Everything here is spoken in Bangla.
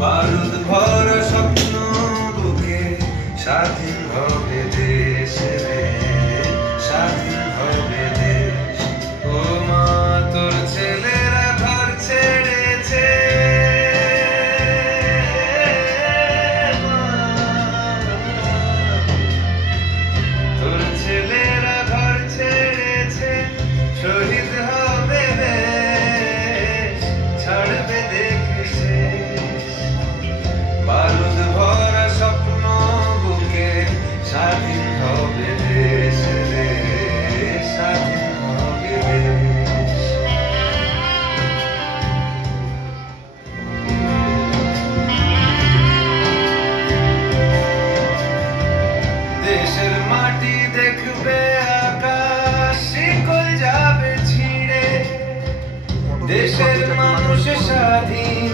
বারুদ ভরা স্বপ্ন বুকে স্বাধীন হবে দেশ রে, স্বাধীন হবে দেশ। ও মা তোর ছেলেরা ঘর ছেড়েছে, তোর ছেলেরা ঘর ছেড়েছে, শহীদ হবে দেশ, ছাড়বে দেখেছে। বারুদ ভরা স্বপ্ন বুকে স্বাধীন হবে দেশ রে, স্বাধীন হবে দেশ। দেশের মাটি দেখবে আকাশ, শিকল যাবে ছিঁড়ে, দেশের মানুষ স্বাধীন